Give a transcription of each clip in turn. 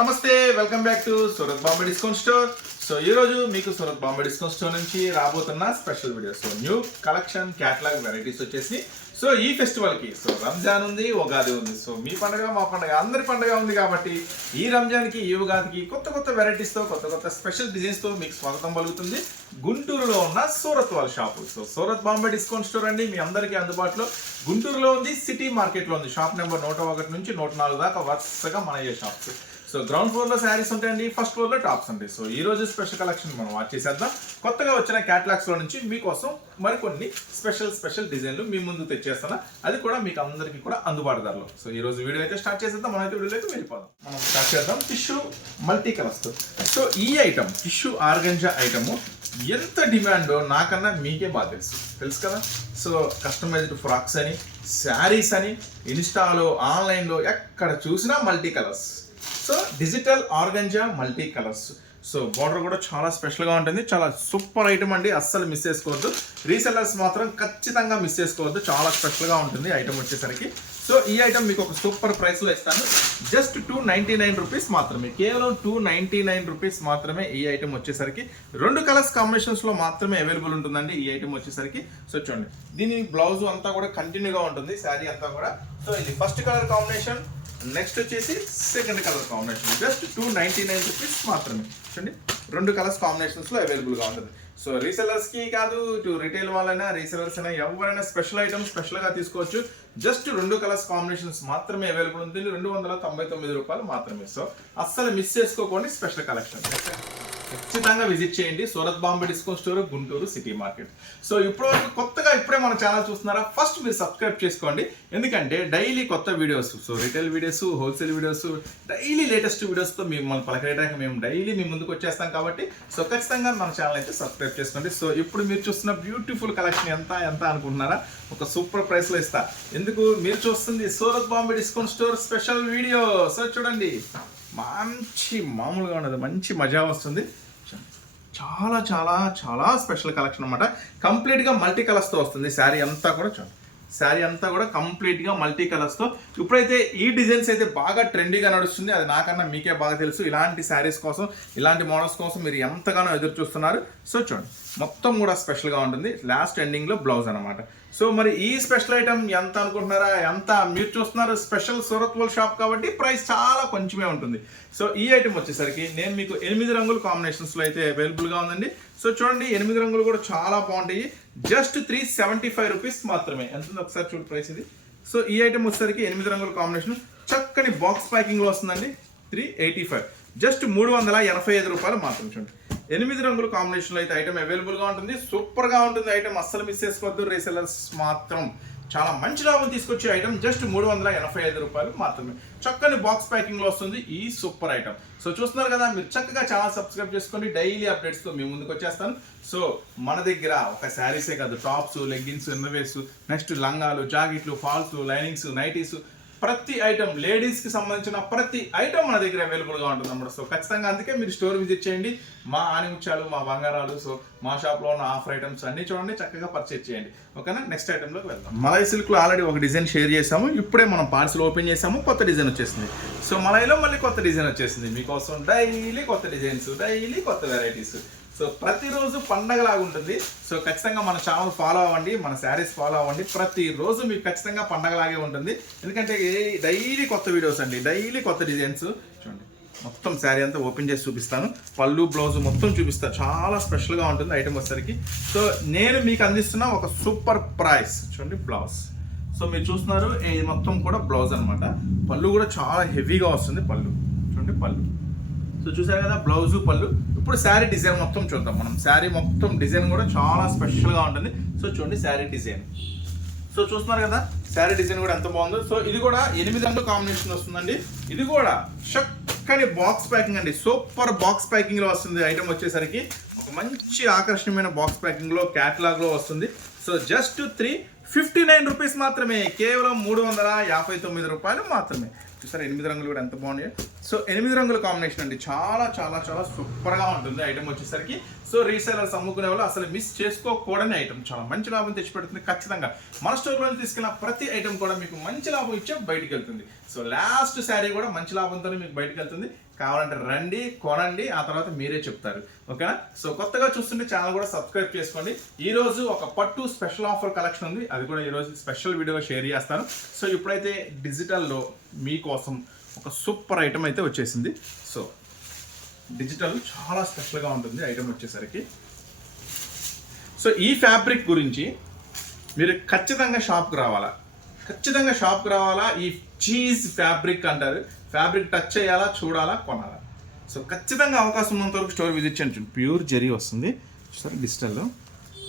నమస్తే. Welcome back to Surat Bombay discount store so ఈ రోజు మీకు సూరత్ బాంబే డిస్కౌంట్ స్టోర్ నుంచి రాబోతున్న special video so new collection catalogue varieties వచ్చేసి. సో ఈ ఫెస్టివల్కి సో రంజాన్ ఉంది ఉగాది ఉంది. సో మీ పండుగ మా పండుగ అందరి పండుగ ఉంది కాబట్టి ఈ రంజాన్కి ఈ ఉగాదికి కొత్త కొత్త వెరైటీస్తో కొత్త కొత్త స్పెషల్ డిజైన్స్తో మీకు స్వాగతం పలుకుతుంది. గుంటూరులో ఉన్న సూరత్ వాళ్ళ shop so Surat Bombay discount store అండి. మీ అందరికీ అందుబాటులో గుంటూరులో ఉంది సిటీ మార్కెట్లో ఉంది. షాప్ నెంబర్ నూట ఒకటి నుంచి నూట నాలుగు దాకా వరుసగా మన ఏ షాప్స్ సో గ్రౌండ్ ఫ్లోర్లో శారీస్ ఉంటాయండి ఫస్ట్ ఫ్లోర్లో టాప్స్ ఉంటాయి సో ఈ రోజు స్పెషల్ కలెక్షన్ మనం వాచ్ చేసేద్దాం. కొత్తగా వచ్చిన క్యాటలాగ్స్లో నుంచి మీకోసం మరికొన్ని స్పెషల్ స్పెషల్ డిజైన్లు మీ ముందు తెచ్చేస్తాను అది కూడా మీకు అందరికీ కూడా అందుబాటు ధరలో. సో ఈ రోజు వీడియో అయితే స్టార్ట్ చేసేద్దాం. మనం అయితే వీడియోకి వెళ్ళిపోదాం. మనం స్టార్ట్ చేద్దాం. టిష్యూ మల్టీ కలర్స్ సో ఈ ఐటమ్ టిష్యూ ఆర్గంజా ఐటమ్ ఎంత డిమాండో నాకన్నా మీకే బాగా తెలుసు. తెలుసు కదా? సో కస్టమైజ్డ్ ఫ్రాక్స్ అని శారీస్ అని ఇన్స్టాలో ఆన్లైన్లో ఎక్కడ చూసినా multi colours so digital organza multi colours so border కూడా చాలా స్పెషల్గా ఉంటుంది. చాలా సూపర్ ఐటమ్ అండి. అస్సలు మిస్ చేసుకోవద్దు. రీసెల్లర్స్ మాత్రం ఖచ్చితంగా మిస్ చేసుకోవద్దు. చాలా స్పెషల్గా ఉంటుంది. ఐటమ్ వచ్చేసరికి. సో ఈ ఐటమ్ మీకు ఒక సూపర్ ప్రైస్లో ఇస్తాను. Just two ninety nine rupees మాత్రమే. కేవలం టూ నైంటీ నైన్ రూపీస్ మాత్రమే ఈ ఐటమ్ వచ్చేసరికి. రెండు కలర్స్ కాంబినేషన్స్లో మాత్రమే అవైలబుల్ ఉంటుందండి ఈ ఐటమ్ వచ్చేసరికి. సో చూడండి. దీని బ్లౌజ్ అంతా కూడా కంటిన్యూగా ఉంటుంది శారీ అంతా కూడా. సో ఇది ఫస్ట్ కలర్ కాంబినేషన్ నెక్స్ట్ వచ్చేసి second colour combination just two ninety nine rupees మాత్రమే. చూడండి. రెండు కలర్స్ కాంబినేషన్స్లో అవైలబుల్గా ఉంటుంది. సో రీసెలర్స్కి కాదు ఇటు రిటైల్ వాళ్ళైనా రీసెలర్స్ అయినా ఎవరైనా స్పెషల్ ఐటమ్ స్పెషల్గా తీసుకోవచ్చు. జస్ట్ రెండు కలర్స్ కాంబినేషన్స్ మాత్రమే అవైలబుల్ ఉంటుంది. రెండు వందల తొంభై తొమ్మిది రూపాయలు మాత్రమే. సో అస్సలు మిస్ చేసుకోకండి స్పెషల్ కలెక్షన్. ఖచ్చితంగా విజిట్ చేయండి. Surat Bombay discount store Guntur city market. So ఇప్పుడు కొత్తగా ఇప్పుడే మన ఛానల్ చూస్తున్నారా? ఫస్ట్ మీరు సబ్స్క్రైబ్ చేసుకోండి. ఎందుకంటే డైలీ కొత్త videos so retail videos wholesale videos daily latest వీడియోస్తో మిమ్మల్ని పలకరేయడానికి మేము డైలీ మీ ముందుకు వచ్చేస్తాం కాబట్టి సో ఖచ్చితంగా మన ఛానల్ అయితే సబ్స్క్రైబ్ చేసుకోండి. సో ఇప్పుడు మీరు చూస్తున్న బ్యూటిఫుల్ కలెక్షన్ ఎంత ఎంత అనుకుంటున్నారా? ఒక సూపర్ ప్రైస్లో ఇస్తా. ఎందుకు? మీరు చూస్తుంది Surat Bombay discount store special video so చూడండి. మంచి మామూలుగా ఉండదు మంచి మజా వస్తుంది. చాలా చాలా చాలా స్పెషల్ కలెక్షన్ అనమాట కంప్లీట్గా మల్టీ కలర్స్తో వస్తుంది శారీ అంతా కూడా చూడండి శారీ అంతా కూడా కంప్లీట్గా మల్టీ కలర్స్తో ఇప్పుడైతే ఈ డిజైన్స్ అయితే బాగా ట్రెండీగా నడుస్తుంది. అది నాకన్నా మీకే బాగా తెలుసు. ఇలాంటి శారీస్ కోసం ఇలాంటి మోడల్స్ కోసం మీరు ఎంతగానో ఎదురు చూస్తున్నారు. సో చూడండి. మొత్తం కూడా స్పెషల్గా ఉంటుంది. లాస్ట్ ఎండింగ్లో బ్లౌజ్ అనమాట సో మరి ఈ స్పెషల్ ఐటమ్ ఎంత అనుకుంటున్నారా? ఎంత? మీరు చూస్తున్నారు స్పెషల్ సూరత్ వల్ షాప్ కాబట్టి ప్రైస్ చాలా కొంచెమే ఉంటుంది. సో ఈ ఐటమ్ వచ్చేసరికి నేను మీకు ఎనిమిది రంగుల కాంబినేషన్స్లో అయితే అవైలబుల్గా ఉందండి. సో చూడండి ఎనిమిది రంగులు కూడా చాలా బాగుంటాయి. Just three seventy five rupees మాత్రమే. ఎంత ఉంది ఒకసారి చూడు ప్రైస్ ఇది. సో ఈ ఐటమ్ వచ్చేసరికి ఎనిమిది రంగుల కాంబినేషన్ చక్కని బాక్స్ ప్యాకింగ్లో వస్తుందండి. త్రీ ఎయిటీ ఫైవ్ జస్ట్ మూడు వందల ఎనభై ఐదు రూపాయలు మాత్రం చూడండి. ఎనిమిది రంగుల కాంబినేషన్లో అయితే ఐటమ్ అవైలబుల్గా ఉంటుంది. సూపర్గా ఉంటుంది ఐటమ్. అస్సలు మిస్ చేసుకోవద్దు. రీసెలర్స్ మాత్రం చాలా మంచి లాభం తీసుకొచ్చే ఐటమ్. జస్ట్ మూడు వందల ఎనభై ఐదు రూపాయలు మాత్రమే. చక్కని బాక్స్ ప్యాకింగ్లో వస్తుంది ఈ సూపర్ ఐటమ్. సో చూస్తున్నారు కదా మీరు చక్కగా ఛానల్ సబ్స్క్రైబ్ చేసుకోండి. డైలీ అప్డేట్స్తో మీ ముందుకు వచ్చేస్తాను. సో మన దగ్గర ఒక శారీసే కాదు. టాప్స్ లెగ్గిన్స్ ఇన్నర్వేస్ నెక్స్ట్ లంగాలు జాకెట్లు ఫాల్స్ లైనింగ్స్ నైటీస్ ప్రతి ఐటమ్ లేడీస్కి సంబంధించిన ప్రతి ఐటమ్ మన దగ్గర అవైలబుల్గా ఉంటుంది అన్నమాట. సో ఖచ్చితంగా అందుకే మీరు స్టోర్ విజిట్ చేయండి. మా ఆనిముత్యాలు మా బంగారాలు సో మా షాప్లో ఉన్న ఆఫర్ ఐటమ్స్ అన్ని చూడండి చక్కగా పర్చేజ్ చేయండి. ఓకేనా నెక్స్ట్ ఐటెంలోకి వెళ్దాం. మలై సిల్క్లో ఆల్రెడీ ఒక డిజైన్ షేర్ చేసాము ఇప్పుడే మనం పార్సల్ ఓపెన్ చేసాము కొత్త డిజైన్ వచ్చేసింది. సో మలైలో మళ్ళీ కొత్త డిజైన్ వచ్చేసింది. మీకోసం డైలీ కొత్త డిజైన్స్ డైలీ కొత్త వెరైటీస్ సో ప్రతిరోజు పండగలాగా ఉంటుంది. సో ఖచ్చితంగా మన ఛానల్ ఫాలో అవ్వండి మన శారీస్ ఫాలో అవ్వండి. ప్రతిరోజు మీకు ఖచ్చితంగా పండగలాగే ఉంటుంది. ఎందుకంటే డైలీ కొత్త వీడియోస్ అండి డైలీ కొత్త డిజైన్స్ చూడండి మొత్తం శారీ అంతా ఓపెన్ చేసి చూపిస్తాను. పళ్ళు బ్లౌజ్ మొత్తం చూపిస్తాను. చాలా స్పెషల్గా ఉంటుంది ఐటమ్ వచ్చేసరికి. సో నేను మీకు అందిస్తున్న ఒక సూపర్ ప్రైస్ చూడండి బ్లౌజ్ సో మీరు చూస్తున్నారు ఇది మొత్తం కూడా బ్లౌజ్ అనమాట పళ్ళు కూడా చాలా హెవీగా వస్తుంది పళ్ళు. చూడండి పళ్ళు. సో చూసారు కదా బ్లౌజు పళ్ళు. ఇప్పుడు శారీ డిజైన్ మొత్తం చూద్దాం మనం. శారీ మొత్తం డిజైన్ కూడా చాలా స్పెషల్గా ఉంటుంది. సో చూడండి శారీ డిజైన్. సో చూస్తున్నారు కదా శారీ డిజైన్ కూడా ఎంత బాగుందో. సో ఇది కూడా ఎనిమిది రంగుల కాంబినేషన్ వస్తుందండి. ఇది కూడా చక్కని బాక్స్ ప్యాకింగ్ అండి. సూపర్ బాక్స్ ప్యాకింగ్లో వస్తుంది ఐటమ్ వచ్చేసరికి. ఒక మంచి ఆకర్షణీయమైన బాక్స్ ప్యాకింగ్లో క్యాటలాగ్లో వస్తుంది. So just three fifty nine rupees మాత్రమే. కేవలం మూడు వందల యాభై తొమ్మిది రూపాయలు మాత్రమే. చూసారా ఎనిమిది రంగులు కూడా ఎంత బాగున్నాయో. సో ఎనిమిది రంగుల కాంబినేషన్ అండి. చాలా చాలా చాలా సూపర్గా ఉంటుంది ఐటమ్ వచ్చేసరికి. సో రీసెలర్స్ అమ్ముకునే వాళ్ళు అసలు మిస్ చేసుకోకూడని ఐటమ్ చాలా మంచి లాభం తెచ్చిపెడుతుంది ఖచ్చితంగా. మన స్టోర్ తీసుకెళ్ళిన ప్రతి ఐటమ్ కూడా మీకు మంచి లాభం ఇచ్చే బయటికి వెళ్తుంది. సో లాస్ట్ శారీ కూడా మంచి లాభంతోనే మీకు బయటకు వెళ్తుంది. కావాలంటే రండి కొనండి ఆ తర్వాత మీరే చెప్తారు. ఓకేనా? సో కొత్తగా చూస్తుంటే ఛానల్ కూడా సబ్స్క్రైబ్ చేసుకోండి. ఈరోజు ఒక పట్టు స్పెషల్ ఆఫర్ కలెక్షన్ ఉంది. అది కూడా ఈ రోజు స్పెషల్ వీడియోగా షేర్ చేస్తాను. సో ఇప్పుడైతే డిజిటల్లో మీకోసం ఒక సూపర్ ఐటమ్ అయితే వచ్చేసింది. సో డిజిటల్ చాలా స్పెషల్గా ఉంటుంది ఐటమ్ వచ్చేసరికి. సో ఈ ఫ్యాబ్రిక్ గురించి మీరు ఖచ్చితంగా షాప్కి రావాలా? ఖచ్చితంగా షాప్కి రావాలా? ఈ చీజ్ ఫ్యాబ్రిక్ అంటారు. ఫ్యాబ్రిక్ టచ్ చేయాలా? చూడాలా? కొనాలా? సో ఖచ్చితంగా అవకాశం ఉన్నంత వరకు స్టోర్ విజిట్ చేయండి. ప్యూర్ జెరీ వస్తుంది. చూసారు డిజిటల్లో.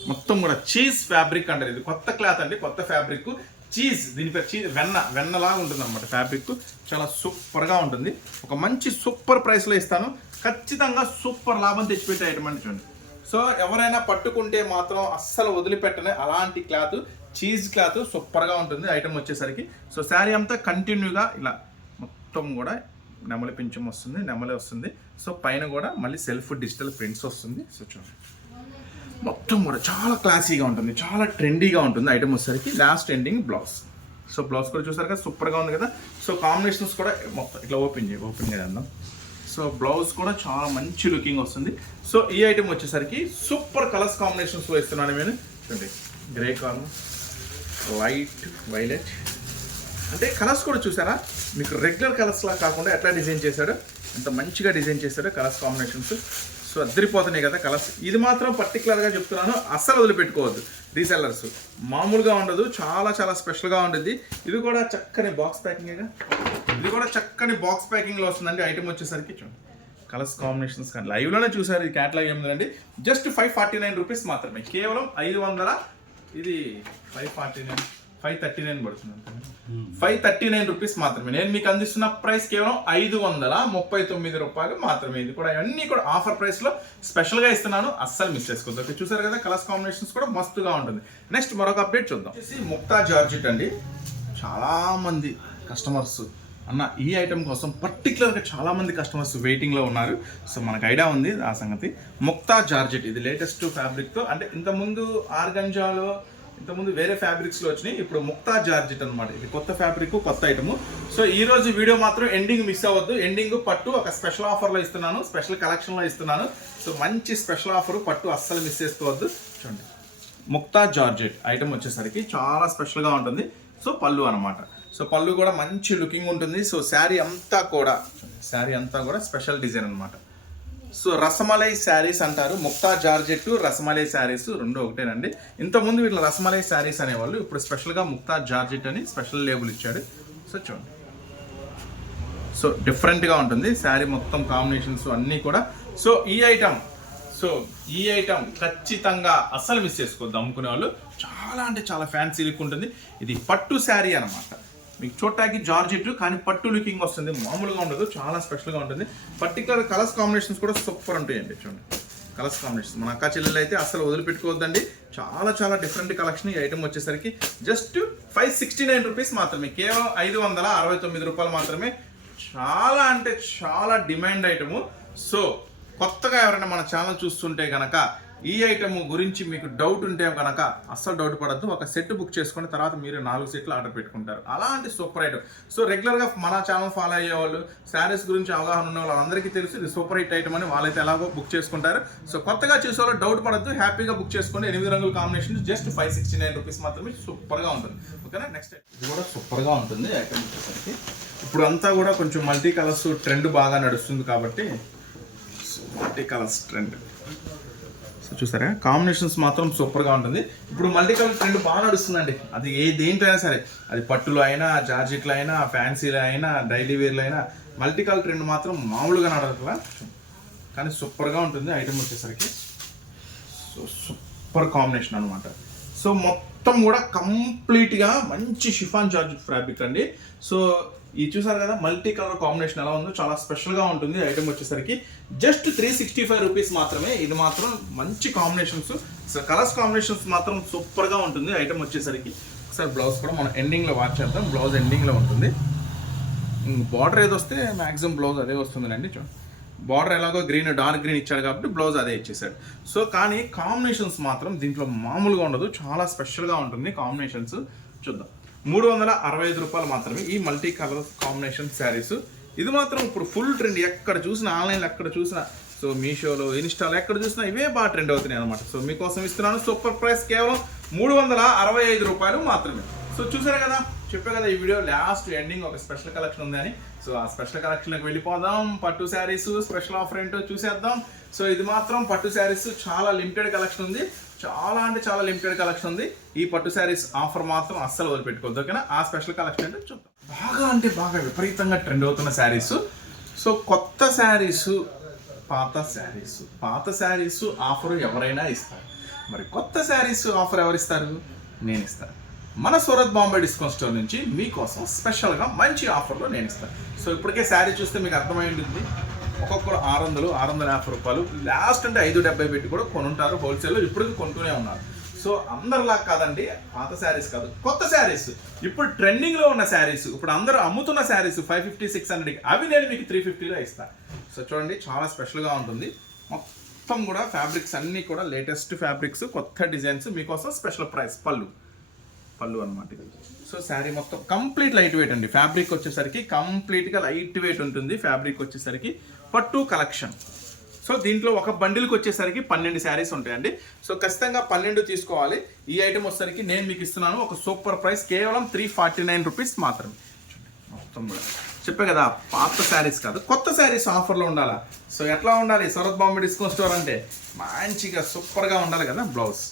మొత్తం కూడా చీజ్ ఫ్యాబ్రిక్ అంటారు. ఇది కొత్త క్లాత్ అండి. కొత్త ఫ్యాబ్రిక్. చీజ్ దీని పేరు చీజ్ వెన్న వెన్నలాగా ఉంటుంది అనమాట ఫ్యాబ్రిక్ చాలా సూపర్గా ఉంటుంది. ఒక మంచి సూపర్ ప్రైస్లో ఇస్తాను. ఖచ్చితంగా సూపర్ లాభం తెచ్చిపెట్టే ఐటమ్ అండి చూడండి. సో ఎవరైనా పట్టుకుంటే మాత్రం అస్సలు వదిలిపెట్టని అలాంటి క్లాత్ చీజ్ క్లాత్ సూపర్గా ఉంటుంది ఐటమ్ వచ్చేసరికి. సో శారీ అంతా కంటిన్యూగా ఇలా మొత్తం కూడా నెమలి పింఛం వస్తుంది నెమలి వస్తుంది. సో పైన కూడా మళ్ళీ సెల్ఫ్ డిజిటల్ ప్రింట్స్ వస్తుంది. సో చూడండి. మొత్తం కూడా చాలా క్లాసీగా ఉంటుంది చాలా ట్రెండీగా ఉంటుంది ఐటమ్ వచ్చేసరికి last ending blouse so blouse కూడా చూసారు కదా సూపర్గా ఉంది కదా. సో కాంబినేషన్స్ కూడా మొత్తం ఇట్లా ఓపెన్ చేయి ఓపెన్ చేద్దాం. సో బ్లౌజ్ కూడా చాలా మంచి లుకింగ్ వస్తుంది. సో ఈ ఐటమ్ వచ్చేసరికి సూపర్ కలర్స్ కాంబినేషన్స్లో ఇస్తున్నాను నేను. చూడండి గ్రే కలర్ లైట్ వైలెట్ అంటే కలర్స్ కూడా చూసారా? మీకు రెగ్యులర్ కలర్స్లా కాకుండా ఎట్లా డిజైన్ చేశాడో? ఎంత మంచిగా డిజైన్ చేశాడో కలర్స్ కాంబినేషన్స్ సో అద్దరిపోతున్నాయి కదా కలర్స్. ఇది మాత్రం పర్టికులర్గా చెప్తున్నాను అస్సలు వదిలిపెట్టుకోవద్దు. రీసెల్లర్స్ మామూలుగా ఉండదు చాలా చాలా స్పెషల్గా ఉంటుంది. ఇది కూడా చక్కని బాక్స్ ప్యాకింగేగా ఇది కూడా చక్కని బాక్స్ ప్యాకింగ్లో వస్తుందండి. ఐటమ్ వచ్చేసరికి చూడండి. కలర్స్ కాంబినేషన్స్ కానీ లైవ్లోనే చూసారు ఇది క్యాటలాగ్ ఏమిటండి just five forty nine rupees మాత్రమే. కేవలం ఐదు వందల ఇది five forty nine five thirty nine పడుతుంది ఫైవ్ థర్టీ నైన్ రూపీస్ మాత్రమే. నేను మీకు అందిస్తున్న ప్రైస్ కేవలం ఐదు వందల ముప్పై తొమ్మిది రూపాయలు మాత్రమే. ఇది కూడా అన్ని కూడా ఆఫర్ ప్రైస్లో స్పెషల్గా ఇస్తున్నాను. అస్సలు మిస్ చేసుకోవద్దు. ఓకే చూసారు కదా కలర్స్ కాంబినేషన్స్ కూడా మస్తుగా ఉంటుంది. నెక్స్ట్ మరొక అప్డేట్ చూద్దాం. వచ్చేసి ముక్తా జార్జెట్ అండి. చాలా మంది కస్టమర్స్ అన్న ఈ ఐటమ్ కోసం పర్టికులర్గా చాలా మంది కస్టమర్స్ వెయిటింగ్లో ఉన్నారు. సో మనకు ఐడియా ఉంది ఆ సంగతి. ముక్తా జార్జెట్ ఇది లేటెస్ట్ ఫ్యాబ్రిక్తో అంటే ఇంతకుముందు ఆర్గంజాలో ఇంతకుముందు వేరే ఫ్యాబ్రిక్స్లో వచ్చినాయి ఇప్పుడు ముక్తా జార్జిట్ అనమాట ఇది కొత్త ఫ్యాబ్రిక్ కొత్త ఐటమ్ సో ఈ రోజు వీడియో మాత్రం ఎండింగ్ మిస్ అవ్వద్దు. ఎండింగ్ పట్టు ఒక స్పెషల్ ఆఫర్లో ఇస్తున్నాను స్పెషల్ కలెక్షన్లో ఇస్తున్నాను. సో మంచి స్పెషల్ ఆఫర్ పట్టు అస్సలు మిస్ చేసుకోవద్దు. చూడండి. ముక్తా జార్జెట్ ఐటమ్ వచ్చేసరికి చాలా స్పెషల్గా ఉంటుంది. సో పళ్ళు అనమాట సో పళ్ళు కూడా మంచి లుకింగ్ ఉంటుంది. సో శారీ అంతా కూడా శారీ అంతా కూడా స్పెషల్ డిజైన్ అనమాట సో రసమలై శారీస్ అంటారు. ముక్తా జార్జెట్ రసమలై శారీస్ రెండు ఒకటేనండి. ఇంతకుముందు వీటిలో రసమలై శారీస్ అనేవాళ్ళు ఇప్పుడు స్పెషల్గా ముక్తా జార్జెట్ అని స్పెషల్ లేబుల్ ఇచ్చాడు. సో చూడండి. సో డిఫరెంట్గా ఉంటుంది. శారీ మొత్తం కాంబినేషన్స్ అన్నీ కూడా. సో ఈ ఐటమ్ సో ఈ ఐటమ్ ఖచ్చితంగా అస్సలు మిస్ చేసుకోవద్దు. అమ్ముకునే వాళ్ళు చాలా అంటే చాలా ఫ్యాన్సీ లుక్ ఉంటుంది. ఇది పట్టు శారీ అనమాట మీకు చూడటానికి జార్జెట్ కానీ పట్టు లుకింగ్ వస్తుంది. మామూలుగా ఉండదు చాలా స్పెషల్గా ఉంటుంది. పర్టికులర్ కలర్స్ కాంబినేషన్స్ కూడా సూపర్ ఉంటాయండి చూడండి. కలర్స్ కాంబినేషన్ మన అక్క చెల్లెలు అయితే అసలు వదిలిపెట్టుకోవద్దండి. చాలా చాలా డిఫరెంట్ కలెక్షన్ ఈ ఐటమ్ వచ్చేసరికి. Just five sixty nine rupees మాత్రమే కేవలం ఐదు వందల అరవై తొమ్మిది రూపాయలు మాత్రమే. చాలా అంటే చాలా డిమాండ్ ఐటము సో కొత్తగా ఎవరైనా మన ఛానల్ చూస్తుంటే కనుక ఈ ఐటమ్ గురించి మీకు డౌట్ ఉంటే కనుక అస్సలు డౌట్ పడద్దు. ఒక సెట్ బుక్ చేసుకుని తర్వాత మీరు నాలుగు సెట్లు ఆర్డర్ పెట్టుకుంటారు. అలాంటి సూపర్ ఐటమ్ సో రెగ్యులర్గా మన ఛానల్ ఫాలో అయ్యే వాళ్ళు శారీస్ గురించి అవగాహన ఉన్న వాళ్ళందరికీ తెలుసు ఇది సూపర్ హిట్ ఐటమ్ అని వాళ్ళైతే ఎలాగో బుక్ చేసుకుంటారు. సో కొత్తగా చూసేవాళ్ళు డౌట్ పడద్దు హ్యాపీగా బుక్ చేసుకుని ఎనిమిది రంగుల combination just five sixty nine rupees మాత్రమే సూపర్గా ఉంటుంది. ఓకేనా నెక్స్ట్ ఇది కూడా సూపర్గా ఉంటుంది ఐటమ్ వచ్చేసరికి. ఇప్పుడు అంతా కూడా కొంచెం మల్టీ కలర్స్ ట్రెండ్ బాగా నడుస్తుంది కాబట్టి మల్టీ కలర్స్ ట్రెండ్ సో చూసారా? కాంబినేషన్స్ మాత్రం సూపర్గా ఉంటుంది. ఇప్పుడు మల్టీ కలర్ ట్రెండ్ బాగా నడుస్తుందండి. అది ఏ దేంట్లో అయినా సరే. అది పట్టులో అయినా జార్జెట్లో అయినా ఫ్యాన్సీలో అయినా డైలీ వేర్లో అయినా మల్టీ కలర్ ట్రెండ్ మాత్రం మామూలుగా నడవట్లా కానీ సూపర్గా ఉంటుంది. ఐటమ్ వచ్చేసరికి. సో సూపర్ కాంబినేషన్ అనమాట సో మొత్తం మొత్తం కూడా కంప్లీట్గా మంచి షిఫాన్ జార్జ్ ఫ్యాబ్రిక్ అండి. సో ఇది చూసారు కదా మల్టీ కలర్ కాంబినేషన్ ఎలా ఉందో చాలా స్పెషల్గా ఉంటుంది ఐటమ్ వచ్చేసరికి. Just three sixty five rupees మాత్రమే ఇది మాత్రం మంచి కాంబినేషన్స్ సో కలర్స్ కాంబినేషన్స్ మాత్రం సూపర్గా ఉంటుంది ఐటమ్ వచ్చేసరికి. ఒకసారి బ్లౌజ్ కూడా మనం ఎండింగ్లో వాచ్ చేద్దాం బ్లౌజ్ ఎండింగ్లో ఉంటుంది. బార్డర్ ఏదొస్తే మ్యాక్సిమం బ్లౌజ్ అదే వస్తుందండి చూడండి. బార్డర్ ఎలాగో గ్రీన్ డార్క్ గ్రీన్ ఇచ్చాడు కాబట్టి బ్లౌజ్ అదే ఇచ్చేసాడు. సో కానీ కాంబినేషన్స్ మాత్రం దీంట్లో మామూలుగా ఉండదు. చాలా స్పెషల్గా ఉంటుంది కాంబినేషన్స్ చూద్దాం. మూడు వందల అరవై ఐదు రూపాయలు మాత్రమే ఈ మల్టీ కలర్ కాంబినేషన్ శారీస్ ఇది మాత్రం ఇప్పుడు ఫుల్ ట్రెండ్ ఎక్కడ చూసినా ఆన్లైన్లో ఎక్కడ చూసినా సో మీషోలో ఇన్స్టాలో ఎక్కడ చూసినా ఇవే బాగా ట్రెండ్ అవుతున్నాయి అనమాట సో మీకోసం ఇస్తున్నాను. సూపర్ ప్రైస్ కేవలం మూడు వందల అరవై ఐదు రూపాయలు మాత్రమే. సో చూసారు కదా? చెప్పే కదా ఈ వీడియో లాస్ట్ ఎండింగ్ ఒక స్పెషల్ కలెక్షన్ ఉంది అని. సో ఆ స్పెషల్ కలెక్షన్కి వెళ్ళిపోదాం. పట్టు శారీస్ స్పెషల్ ఆఫర్ ఏంటో చూసేద్దాం. సో ఇది మాత్రం పట్టు శారీస్ చాలా లిమిటెడ్ కలెక్షన్ ఉంది. చాలా అంటే చాలా లిమిటెడ్ కలెక్షన్ ఉంది. ఈ పట్టు శారీస్ ఆఫర్ మాత్రం అస్సలు వదిలిపెట్టుకోవద్దు ఓకేనా? ఆ స్పెషల్ కలెక్షన్ అంటే చూద్దాం. బాగా అంటే బాగా విపరీతంగా ట్రెండ్ అవుతున్న శారీస్. సో కొత్త శారీస్ పాత శారీస్ పాత శారీస్ ఆఫర్ ఎవరైనా ఇస్తారు. మరి కొత్త శారీస్ ఆఫర్ ఎవరు ఇస్తారు నేను ఇస్తాను మన సూరత్ బాంబే డిస్కౌంట్ స్టోర్ నుంచి మీకోసం స్పెషల్గా మంచి ఆఫర్లో నేను ఇస్తాను. సో ఇప్పటికే శారీ చూస్తే మీకు అర్థమై ఉంటుంది. ఒక్కొక్కరు ఆరు వందలు ఆరు వందల యాభై రూపాయలు. లాస్ట్ అంటే ఐదు డెబ్బై పెట్టి కూడా కొనుంటారు హోల్సేల్లో ఇప్పటికి కొంటూనే ఉన్నారు. సో అందరిలా కాదండి పాత శారీస్ కాదు కొత్త శారీస్. ఇప్పుడు ట్రెండింగ్లో ఉన్న శారీస్ ఇప్పుడు అందరూ అమ్ముతున్న శారీస్ ఫైవ్ ఫిఫ్టీ సిక్స్ హండ్రెడ్కి అవి నేను మీకు త్రీ ఫిఫ్టీలో ఇస్తాను సో చూడండి చాలా స్పెషల్గా ఉంటుంది. మొత్తం కూడా ఫ్యాబ్రిక్స్ అన్నీ కూడా లేటెస్ట్ ఫ్యాబ్రిక్స్ కొత్త డిజైన్స్ మీకోసం స్పెషల్ ప్రైస్ పళ్ళు. పళ్ళు అనమాట ఇది. సో శారీ మొత్తం కంప్లీట్ లైట్ వెయిట్ అండి. ఫ్యాబ్రిక్ వచ్చేసరికి కంప్లీట్గా లైట్ వెయిట్ ఉంటుంది. ఫ్యాబ్రిక్ వచ్చేసరికి పట్టు కలెక్షన్. సో దీంట్లో ఒక బండిల్కి వచ్చేసరికి పన్నెండు శారీస్ ఉంటాయండి. సో ఖచ్చితంగా పన్నెండు తీసుకోవాలి. ఈ ఐటమ్ వచ్చేసరికి నేను మీకు ఇస్తున్నాను. ఒక సూపర్ ప్రైస్. కేవలం త్రీ ఫార్టీ నైన్ రూపీస్ మాత్రమే. మొత్తం కూడా. చెప్పే కదా పాత శారీస్ కాదు కొత్త శారీస్ ఆఫర్లో ఉండాలా? సో ఎట్లా ఉండాలి? సూరత్ బాంబే డిస్కౌంట్ స్టోర్ అంటే మంచిగా సూపర్గా ఉండాలి కదా బ్లౌజ్.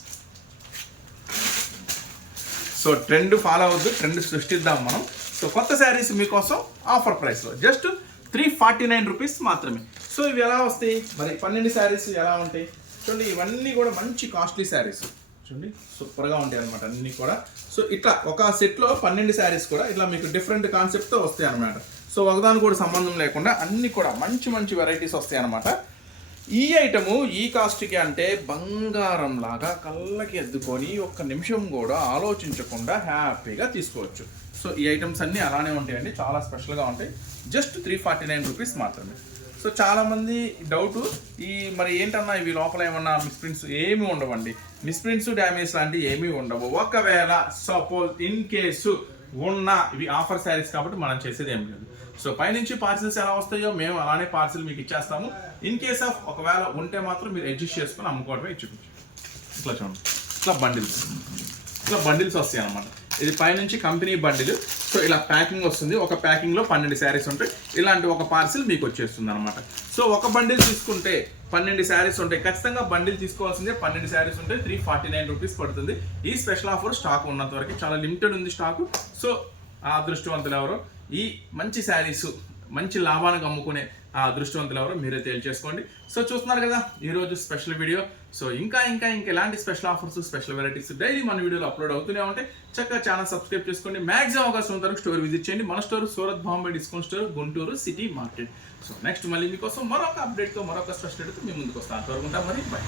సో ట్రెండ్ ఫాలో అవ్వద్దు ట్రెండ్ సృష్టిద్దాం మనం. సో కొత్త శారీస్ మీకోసం ఆఫర్ ప్రైస్లో. Just three forty nine rupees మాత్రమే. సో ఇవి ఎలా వస్తాయి? మరి పన్నెండు శారీస్ ఎలా ఉంటాయి? చూడండి ఇవన్నీ కూడా మంచి కాస్ట్లీ శారీస్. చూడండి సూపర్గా ఉంటాయి అనమాట అన్నీ కూడా. సో ఇట్లా ఒక సెట్లో పన్నెండు శారీస్ కూడా ఇట్లా మీకు డిఫరెంట్ కాన్సెప్ట్తో వస్తాయి అనమాట సో ఒకదాని కూడా సంబంధం లేకుండా అన్నీ కూడా మంచి మంచి వెరైటీస్ వస్తాయి అనమాట ఈ ఐటము ఈ కాస్ట్కి అంటే బంగారం లాగా కళ్ళకి ఎద్దుకొని ఒక్క నిమిషం కూడా ఆలోచించకుండా హ్యాపీగా తీసుకోవచ్చు. సో ఈ ఐటమ్స్ అన్నీ అలానే ఉంటాయండి. చాలా స్పెషల్గా ఉంటాయి. Just three forty nine rupees మాత్రమే. సో చాలామంది డౌట్ ఈ మరి ఏంటన్నా ఇవి లోపల ఏమన్నా మిస్ప్రింట్స్ ఏమీ ఉండవండి. మిస్ప్రింట్స్ డ్యామేజ్ లాంటివి ఏమీ ఉండవు. ఒకవేళ సపోజ్ ఇన్ కేసు ఉన్న ఇవి ఆఫర్ శారీస్ కాబట్టి మనం చేసేది ఏం లేదు. సో పైనుంచి పార్సిల్స్ ఎలా వస్తాయో మేము అలానే పార్సిల్ మీకు ఇచ్చేస్తాము. ఇన్ కేస్ ఆఫ్ ఒకవేళ ఉంటే మాత్రం మీరు అడ్జస్ట్ చేసుకొని అమ్ముకోవడమే ఇచ్చుకోవచ్చు ఇట్లా చూడండి. ఇట్లా బండిల్స్ ఇట్లా బండిల్స్ వస్తాయి అనమాట ఇది పైనుంచి కంపెనీ బండిల్ సో ఇలా ప్యాకింగ్ వస్తుంది. ఒక ప్యాకింగ్లో పన్నెండు శారీస్ ఉంటాయి. ఇలాంటి ఒక పార్సిల్ మీకు వచ్చేస్తుంది అనమాట సో ఒక బండిల్ తీసుకుంటే పన్నెండు శారీస్ ఉంటాయి. ఖచ్చితంగా బండిల్ తీసుకోవాల్సిందే. పన్నెండు శారీస్ ఉంటాయి త్రీ ఫార్టీ నైన్ రూపీస్ పడుతుంది. ఈ స్పెషల్ ఆఫర్ స్టాక్ ఉన్నంత వరకు చాలా లిమిటెడ్ ఉంది స్టాక్ సో ఆ అదృష్టవంతులు ఎవరో ఈ మంచి శారీస్ మంచి లాభానికి అమ్ముకునే ఆ అదృష్టవంతులు ఎవరో మీరే తేల్చేసుకోండి. సో చూస్తున్నారు కదా ఈరోజు స్పెషల్ వీడియో. సో ఇంకా ఇంకా ఇంకా ఎలాంటి special offers special varieties daily మన వీడియోలో అప్లోడ్ అవుతూనే ఉంటాయి. చక్కగా ఛానల్ సబ్స్క్రైబ్ చేసుకోండి. మ్యాక్సిమం అవకాశం ఉంటారు స్టోర్ విజిట్ చేయండి. మన store Surat Bombay discount store Guntur city market. So next మళ్ళీ మీకోసం మరొక అప్డేట్తో మరొక స్పెషల్ మీ ముందుకు వస్తాను. అంతవరకు ఉంటాం మరి. బై